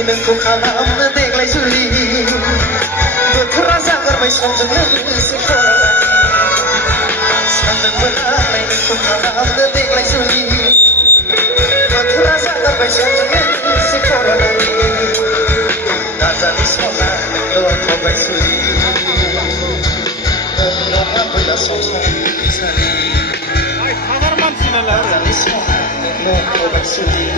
नानै नोंखौ खालामनो देग्लाय जुलि बोथोरा जागारबाय समजों लोगोसे खरायनानै सानदोंमोन आंलाय नोंखौ खालामनो देग्लाय जुलि बोथोरा जागारबाय समजों लोगोसे खरायनानै नाजानि सना नोंल' थबाय सुलि नोंनावहा फैला संसारनि सारि नाजानि सना नोंल' थबाय सुलि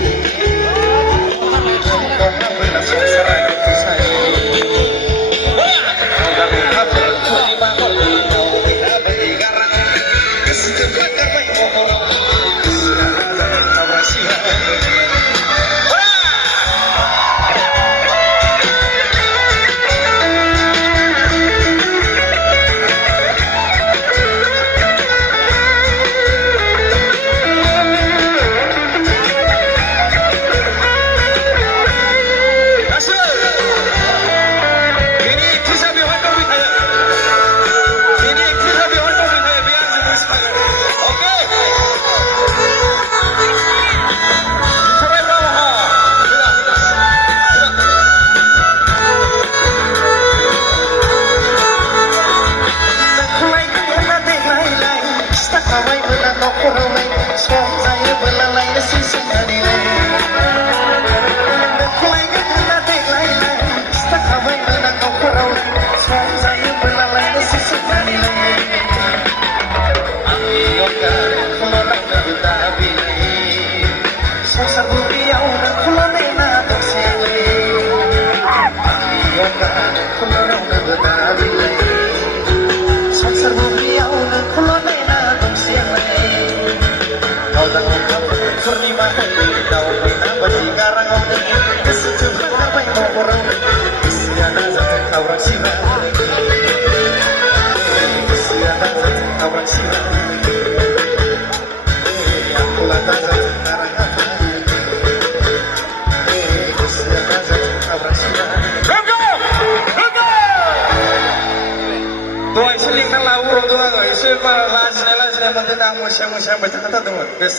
Doa isu lingkang lawu rodo agak isu para lajina mosyang mosyang baca kata dong.